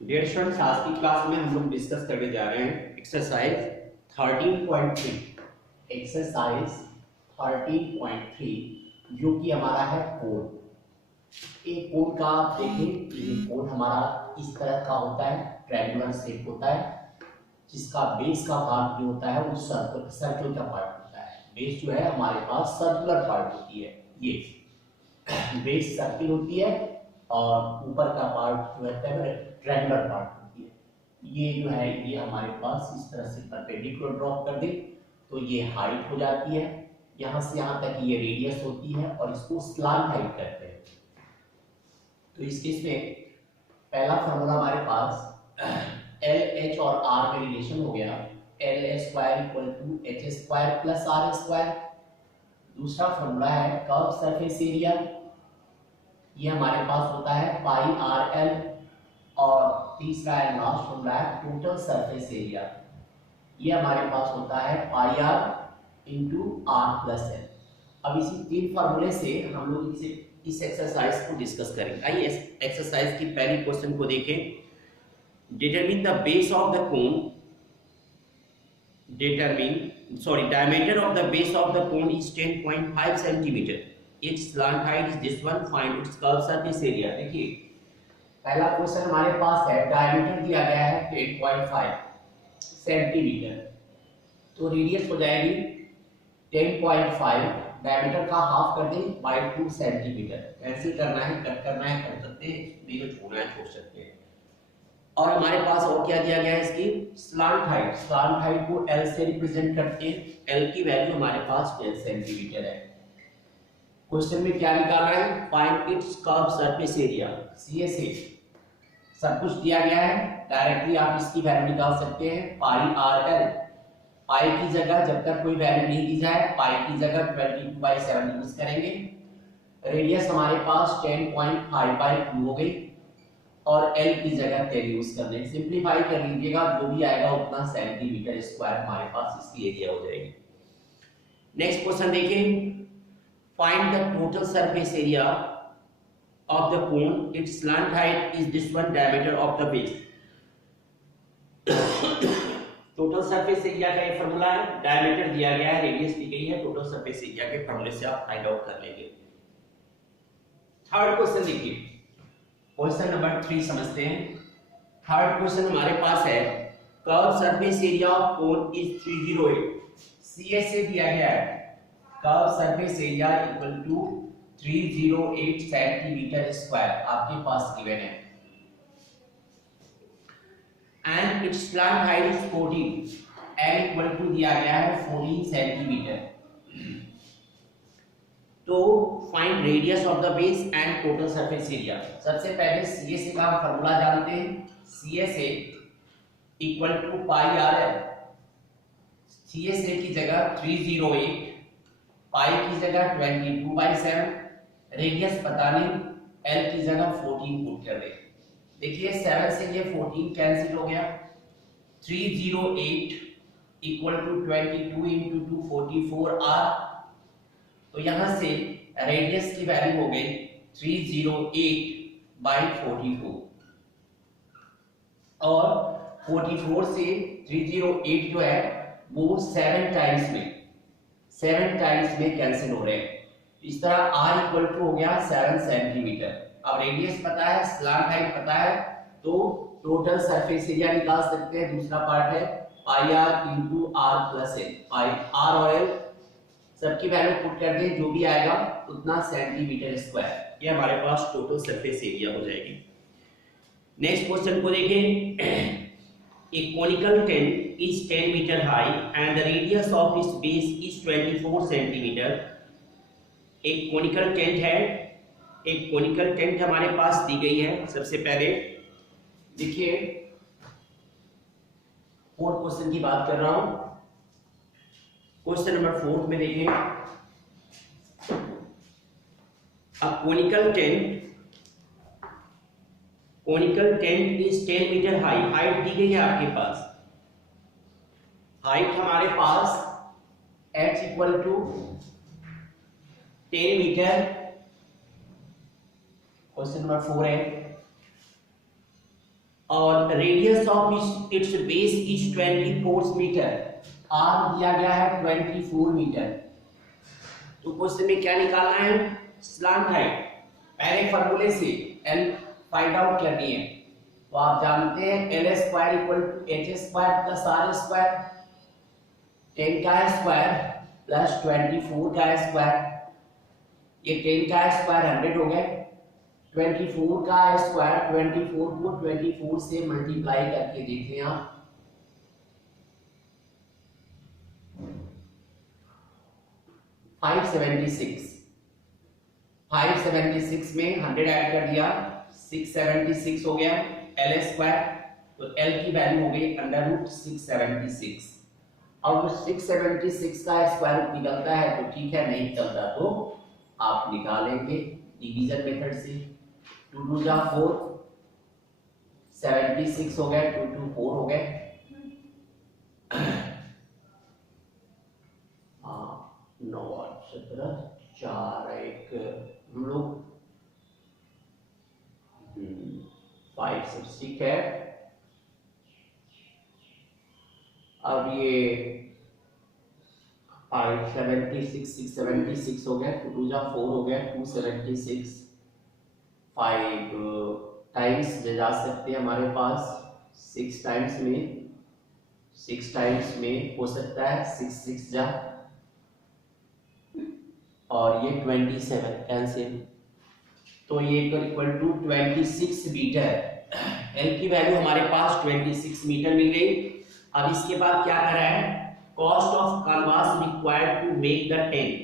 Dear students, आज की class में हम लोग डिस्कस करने जा रहे हैं एक्सरसाइज 13.3। एक्सरसाइज 13.3 जो कि हमारा है कोण। एक कोण का आप देखें कि ये कोण हमारा इस तरह का होता है, ट्रायंगुलर शेप होता है, जिसका बेस का भाग जो होता है वो सर्कल सर्कल का पार्ट होता है। बेस जो है हमारे पास सर्कुलर पार्ट होती है, ये बेस सर्किल होती है और ऊपर का पार्ट जो है ट्रायंगुलर पार्ट होती है। ये जो है ये हमारे पास इस तरह से परपेंडिकुलर ड्रॉप कर दे तो ये हाइट हो जाती है, यहाँ से यहाँ तक ये रेडियस होती है और इसको स्लांट हाइट कहते हैं। तो इस केस में पहला फॉर्मूला हमारे पास एल एच और आर में रिलेशन हो गया, L H square equal to H square plus R square. दूसरा फॉर्मूला है कर्व सरफेस एरिया, ये हमारे पास होता है पाई आर एल। और तीसरा है लास्ट फॉर्मूला है टोटल सरफेस एरिया, ये हमारे पास होता है pi r into r plus L. अब इसी तीन फार्मूले से हम लोग इस एक्सरसाइज को डिस्कस करेंगे। आइए एक्सरसाइज की पहली क्वेश्चन को देखें। Determine the base of the cone, diameter of the base of the cone is 10.5 centimeter. Its slant height is this one. Find its curved surface area. देखिए पहला क्वेश्चन हमारे पास है, डायमीटर दिया गया है 10.5 सेंटीमीटर, तो रेडियस हो जाएगी 10.5, डायमीटर का हाफ कर दें बाय 2 सेंटीमीटर। कैंसिल करना है, कट करना है कर सकते हैं, नहीं तो छोड़ना है छोड़ सकते हैं। और हमारे पास और क्या दिया गया है, इसकी स्लांट हाइट। स्लांट हाइट को L से रिप्रेजेंट करते हैं, L की वैल्यू हमारे पास 10 सेंटीमीटर है। क्वेश्चन में क्या निकालना है, find its curve surface area. CSA सब कुछ दिया गया है, डायरेक्टली आप इसकी वैल्यू निकाल सकते हैं, पाई आर एल। पाई की जगह जब तक कोई वैल्यू नहीं दी जाए, पाई की जगह 22/7 यूज करेंगे। रेडियस हमारे पास 10.5/2 हो गई और L की जगह 10 यूज कर लें। सिंप्लीफाई कर लीजिएगा, जो भी आएगा उतना सेंटीमीटर स्क्वायर हमारे पास इसकी एरिया हो जाएगी। नेक्स्ट क्वेश्चन देखिए, find the total surface area of the cone, it's slant height is this one, diameter of the base. Total surface area का ये फार्मूला है, डायमीटर दिया गया है, रेडियस दी गई है, टोटल सरफेस एरिया के फार्मूले से आप फाइंड आउट कर लेंगे। थर्ड क्वेश्चन देखिए, क्वेश्चन नंबर 3 समझते हैं। थर्ड क्वेश्चन हमारे पास है, curve surface area of cone is 308। CSA दिया गया है, curve surface area equal to 308 centimetre square आपके पास गिवन है, and its slant height is 14, L equal to दिया गया है 14 सेंटीमीटर। तो find radius of the base and total surface area. सबसे पहले CSA का फॉर्मूला जानते हैं, CSA equal to pi R L. CSA की जगह 308, पाई की जगह 22/7, रेडियस पता नहीं, L की जगह 14 पुट कर दे। देखिए 7 से ये 14 कैंसिल हो गया, 308 इक्वल टू 22 इंटू 2 44 आर। तो यहां से रेडियस की वैल्यू हो गई 308/44 और 44 से 308 जो है वो 7 टाइम्स में कैंसिल हो रहे हैं। इस तरह R इक्वल टू हो गया 7 सेंटीमीटर। अब रेडियस पता है, स्लांट हाइट पता है, तो टोटल सरफेस एरिया निकाल सकते हैं। दूसरा पार्ट है pi r into r plus L. Pi r और एल सबकी वैल्यू पुट कर दें, जो भी आएगा उतना सेंटीमीटर स्क्वायर, ये हमारे पास टोटल सरफेस एरिया हो जाएगी। नेक्स्ट क्वेश्चन को देखें। A conical tent is 10 meter high and the radius of its base is 24 centimeter. एक conical tent है, एक conical tent हमारे पास दी गई है। सबसे पहले देखिए 4th क्वेश्चन की बात कर रहा हूं। क्वेश्चन नंबर 4 में देखें, a conical tent is 10 metre high. Height दी गई है आपके पास, हाइट हमारे पास h equal to 10 metre. Question number 4 है, और radius of its base is 24 metre, R दिया गया है 24 मीटर। तो क्वेश्चन में क्या निकालना है, स्लांट हाइट। पहले फॉर्मूले से एल फाइंड आउट करनी है। तो आप जानते हैं L square equal to H square plus R square, 10 का स्क्वायर प्लस 24 का स्क्वायर। ये 10 का स्क्वायर 100 हो गया, 24 का स्क्वायर 24 को 24 से मल्टीप्लाई करके देखें आप, फाइव सेवेंटी सिक्स में 100 ऐड कर दिया, 676 हो गया एल स्क्वायर। तो एल की वैल्यू हो गई √676। अब 676 का स्क्वायर रूट निकलता है तो ठीक है, नहीं निकलता तो आप निकालेंगे डिवीजन मेथड से। 2 2 जा 4, 76 हो गया, 2 2 4 हो गए। 9 8 17 4 1 हम लोग 5 6 ठीक है। अब ये 676 हो गया, 2 2 जा 4 हो गया, 276 5 टाइम्स ले जा सकते हैं हमारे पास, 6 टाइम्स में हो सकता है 6 6 जा, और ये 27 कैंसिल, तो ये इक्वल टू 26 मीटर। एल की वैल्यू हमारे पास 26 मीटर मिल गई। अब इसके बाद क्या कर रहा है, cost of canvas required to make the tent.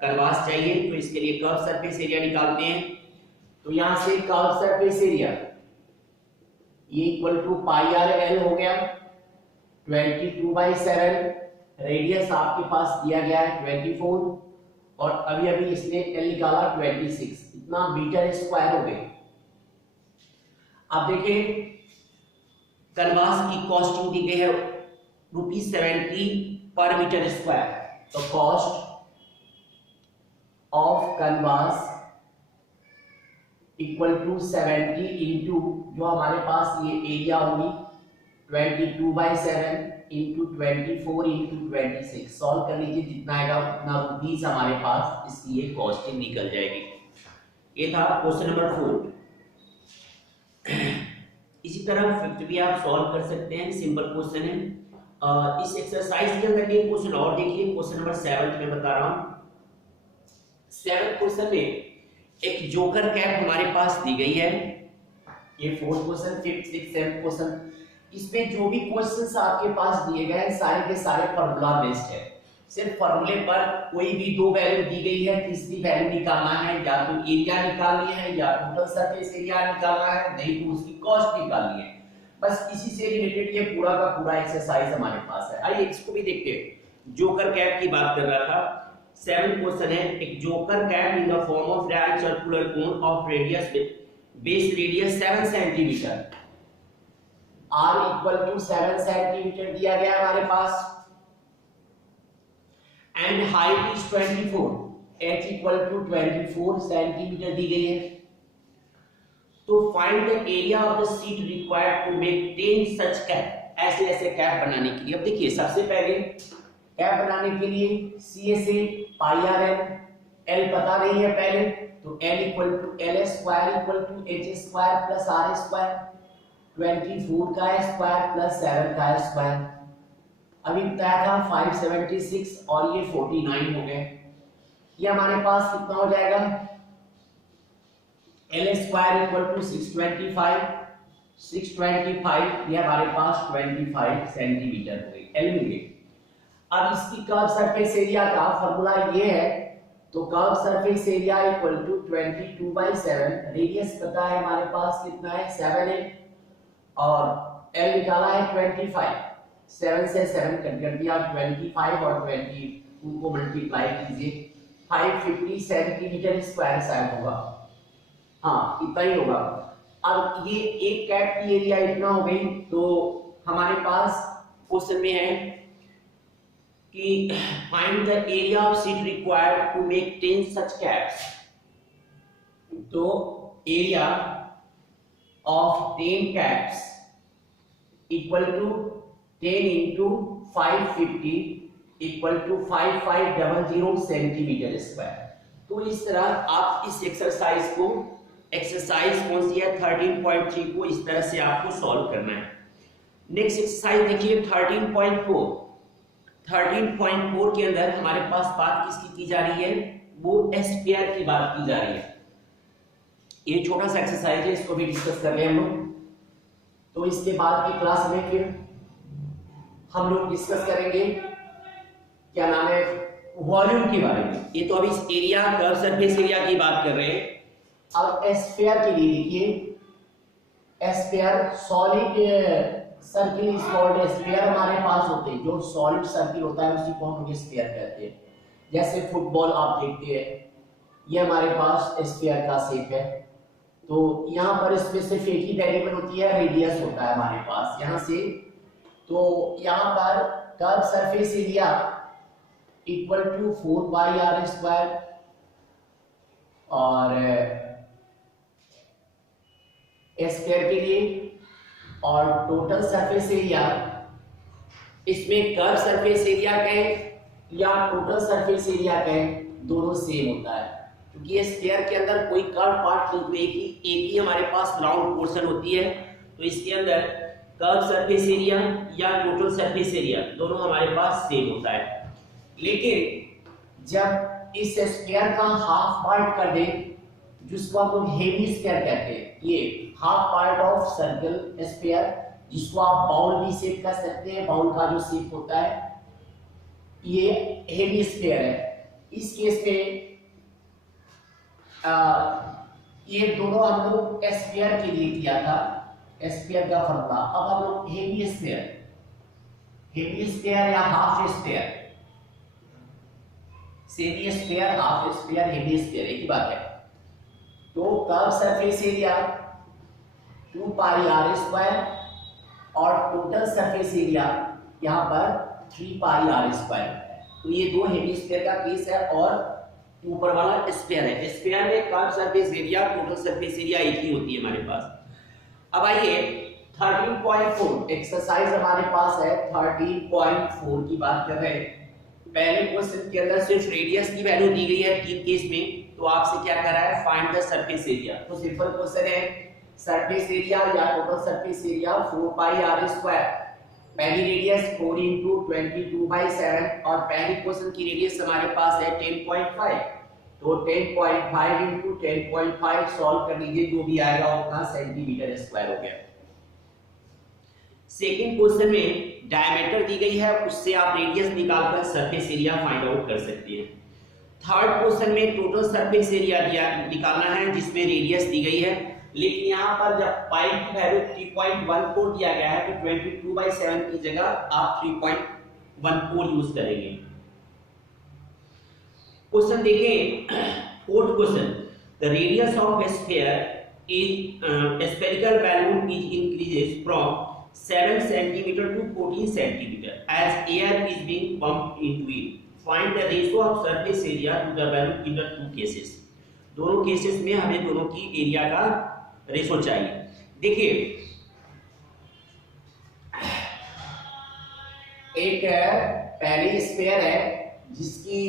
Canvas चाहिए तो इसके लिए कर्व सरफेस एरिया निकालते हैं। तो यहां से कर्व सरफेस एरिया ये equal to pi R L हो गया, 22/7। रेडियस आपके पास दिया गया है 24, और अभी इसने एल निकाला 26, इतना मीटर स्क्वायर हो गए। अब देखिए कैनवास की कॉस्टिंग दी गई है ₹70 पर मीटर स्क्वायर। तो cost of canvas equal to 70 into जो हमारे पास ये एरिया होगी 22/7 इंटू 24 इंटू 26, सॉल्व कर लीजिए, जितना आएगा उतना रुपीस हमारे पास इसकी ये कॉस्टिंग निकल जाएगी। ये था क्वेश्चन नंबर 4। इसी तरह फिफ्थ भी आप सॉल्व कर सकते हैं, सिंपल क्वेश्चन है। इस एक्सरसाइज के अंदर एक क्वेश्चन और देखिए, क्वेश्चन नंबर 7 में बता रहा हूं। 7 क्वेश्चन में एक जोकर कैप हमारे पास दी गई है। ये 4th question, 5th 6th 7th question, इसमें जो भी क्वेश्चंस आपके पास दिए गए हैं सारे के सारे फार्मूला बेस्ड है। सिर्फ फार्मूले पर कोई भी 2 वैल्यू दी गई है, तीसरी वैल्यू निकालना है, या तो एरिया निकालनी है या टोटल सरफेस एरिया निकालना है, नहीं तो उसकी कॉस्ट निकालनी है। बस इसी से रिलेटेड ये पूरा का पूरा एक्सरसाइज हमारे पास है। आइए इसको भी देखते हैं। जोकर कैप की बात कर रहा था। 7th क्वेश्चन है, एक joker cap in the form of right circular cone of radius base radius 7 centimetre, r equal to 7 centimetre दिया गया हमारे पास, and height is 24, h equal to 24 centimetre दी गई है। तो find the area of the sheet required to make 10 such cap. ऐसे ऐसे कैप बनाने के लिए, अब देखिए सबसे पहले कैप बनाने के लिए सी से पाई आर एल पता नहीं है पहले, तो l equal to L square equal to H square plus R square, 24 का स्क्वायर प्लस 7 का स्क्वायर। अभी बताया था 576 और ये 49 हो गए। ये हमारे पास कितना हो जाएगा, एल स्क्वायर इक्वल टू 625, 625 ये हमारे पास 25 सेंटीमीटर हो गई, एल मिल गई। अब इसकी कर्व सरफेस एरिया का फॉर्मूला ये है, तो curve surface area equal to 22/7, radius पता है हमारे पास कितना है 7 है, और एल निकाला है 25, 7 से 7 कट कर दिया, 25 और 22 को मल्टीप्लाई कीजिए, 550 सेंटीमीटर स्क्वायर शायद होगा, हाँ इतना ही होगा। अब ये एक कैप की एरिया इतना हो गई, तो हमारे पास क्वेश्चन में है कि find the area of sheet required to make 10 such caps. तो area of 10 cats equal to 10 into 550 equal to 5500 centimetre square. तो इस तरह आप इस एक्सरसाइज को, एक्सरसाइज कौन सी है 13.3 को इस तरह से आपको सॉल्व करना है। नेक्स्ट एक्सरसाइज देखिए 13.4। 13.4 के अंदर हमारे पास बात किसकी की जा रही है, वो स्फीयर की बात की जा रही है। ये छोटा सा एक्सरसाइज है, इसको भी डिस्कस कर रहे हैं हम लोग। तो इसके बाद की क्लास में फिर हम लोग डिस्कस करेंगे क्या नाम है, वॉल्यूम के बारे में। ये तो अभी इस एरिया कर्व सरफेस एरिया की बात कर रहे हैं। अब स्फीयर के लिए देखिए, sphere solid circle is called sphere हमारे पास होते हैं। जो सॉलिड सर्किल होता है उसी को हम लोग स्फीयर कहते हैं। जैसे फुटबॉल आप देखते हैं, ये हमारे पास स्फीयर का शेप है। तो यहाँ पर इसमें सिर्फ एक ही वेरिएबल होती है, रेडियस होता है हमारे पास यहाँ से। तो यहाँ पर curve surface area equal to 4 pi R square और स्क्वायर के लिए, और टोटल सरफेस एरिया, इसमें कर्व सरफेस एरिया कहें या टोटल सरफेस एरिया कहें, दोनों सेम होता है। क्योंकि ये स्फीयर के अंदर कोई कर्व पार्ट नहीं, तो एक ही हमारे पास राउंड पोर्शन होती है। तो इसके अंदर कर्व सरफेस एरिया या टोटल सरफेस एरिया दोनों हमारे पास सेम होता है। लेकिन जब इस स्फीयर का हाफ पार्ट कर दें, जिसको हम लोग हेमी स्फीयर कहते हैं, ये half part of circle sphere, जिसको आप बाउल भी शेप कर सकते हैं, बाउल का जो शेप होता है, ये हेमी स्फीयर है। इस केस में ये दोनों हम लोग स्फीयर के लिए किया था, स्फीयर का फॉर्मूला। अब हम लोग हेमी स्फीयर या half sphere, semi sphere, half sphere, hemisphere एक ही बात है। तो curve surface area 2 pi R square और टोटल सरफेस एरिया यहाँ पर 3 पाई आर स्क्वायर। तो ये दो हेमी स्फीयर का केस है और ऊपर वाला स्फीयर है। स्फीयर में curve surface area, total surface area एक ही होती है हमारे पास। अब आइए 13.4 एक्सरसाइज हमारे पास है। 13.4 की बात कर रहे हैं। पहले क्वेश्चन के अंदर सिर्फ रेडियस की वैल्यू दी गई है 3 केस में। तो आपसे क्या कर रहा है, फाइंड द सरफेस एरिया। तो सिंपल क्वेश्चन है, सरफेस एरिया या total surface area 4 pi R square. पहली रेडियस 4 into 22/7 और पहली क्वेश्चन की रेडियस हमारे पास है 10.5। तो 10.5 into 10.5 सॉल्व कर लीजिए, जो भी आएगा उतना सेंटीमीटर स्क्वायर हो गया। सेकंड क्वेश्चन में डायमीटर दी गई है, उससे आप रेडियस निकालकर सरफेस एरिया फाइंड आउट कर सकते हैं। थर्ड क्वेश्चन में टोटल सरफेस एरिया निकालना है, जिसमें रेडियस दी गई है। लेकिन यहाँ पर जब पाई की वैल्यू 3.14 दिया गया है, तो 22/7 की जगह आप 3.14 यूज करेंगे। क्वेश्चन देखें, fourth question, the radius of sphere is spherical balloon is increases from 7 cm to 14 cm as air is being pumped into it. Find the ratio of surface area to the balloon in the two cases. दोनों cases में हमें दोनों की area का ratio चाहिए। देखिए, एक पहली स्फीयर है जिसकी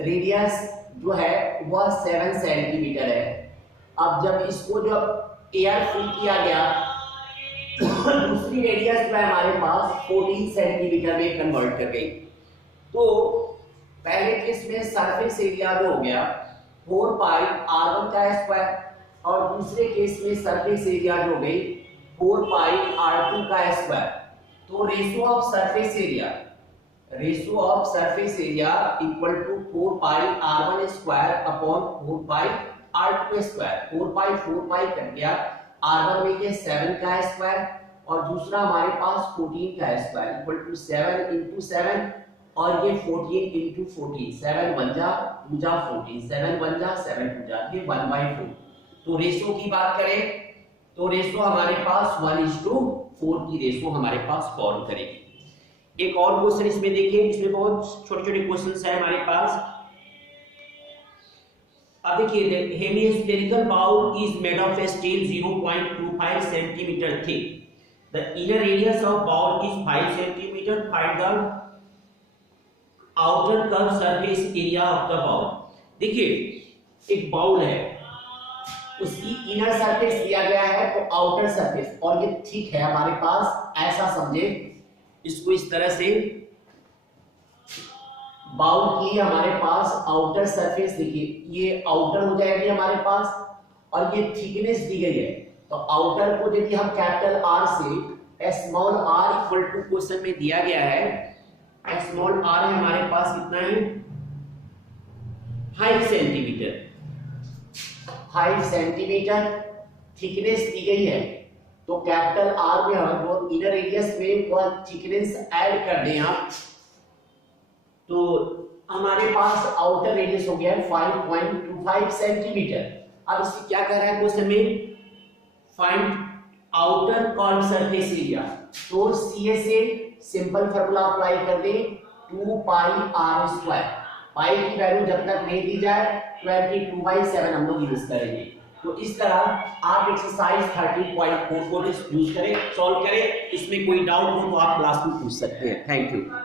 रेडियस जो है वह 7 सेंटीमीटर है। अब जब इसको जब एयर फिल किया गया, दूसरी रेडियस जो है हमारे पास 14 सेंटीमीटर में कन्वर्ट कर गई। तो पहले केस में सरफेस एरिया जो हो गया 4 पाई r1 का स्क्वायर, और दूसरे केस में सरफेस एरिया जो हो गई 4 पाई r2 का स्क्वायर। तो ratio of surface area equal to 4 pi r1 square upon 4 pi r2 square. 4 pi कर गया, r1 में ये 7 का स्क्वायर और दूसरा हमारे पास 14 का स्क्वायर इक्वल टू 7 into 7 और ये 14 into 14, 7 1 जा 2 जा 14, 7 1 जा 7 2 जा, ये 1/4। तो रेशो की बात करें तो रेशो हमारे पास 1:4 की रेशो हमारे पास फॉर्म करेगी। एक और क्वेश्चन इसमें देखिए, इसमें बहुत छोटे छोटे क्वेश्चन है हमारे पास। अब देखिए hemispherical bowl is made of a steel 0.25 centimetre thick, the inner radius of bowl is 5 centimetre, find the outer curve surface area of the bowl. देखिए एक बाउल है, उसकी इनर सरफेस दिया गया है तो आउटर सरफेस, और ये ठीक है हमारे पास, ऐसा समझे इसको इस तरह से, बाउल की हमारे पास आउटर सरफेस देखिए ये आउटर हो जाएगी हमारे पास, और ये थिकनेस दी गई है, तो आउटर को यदि हम कैपिटल आर से small R equal to question में दिया गया है, स्मॉल आर है हमारे पास कितना है 5 सेंटीमीटर, 5 सेंटीमीटर थिकनेस दी गई है, तो कैपिटल आर में हम वो इनर रेडियस में वो थिकनेस ऐड कर दें आप, तो हमारे पास आउटर रेडियस हो गया है 5.25 सेंटीमीटर। अब इससे क्या कर रहा है क्वेश्चन में, find outer curve surface area, तो सीए से सिंपल फार्मूला अप्लाई कर दें 2 पाई आर स्क्वायर, पाई की वैल्यू जब तक नहीं दी जाए 22/7 हम लोग यूज करेंगे। तो इस तरह आप एक्सरसाइज 30.4 को यूज करें, सॉल्व करें, इसमें कोई डाउट हो तो आप क्लास में पूछ सकते हैं। Thank you.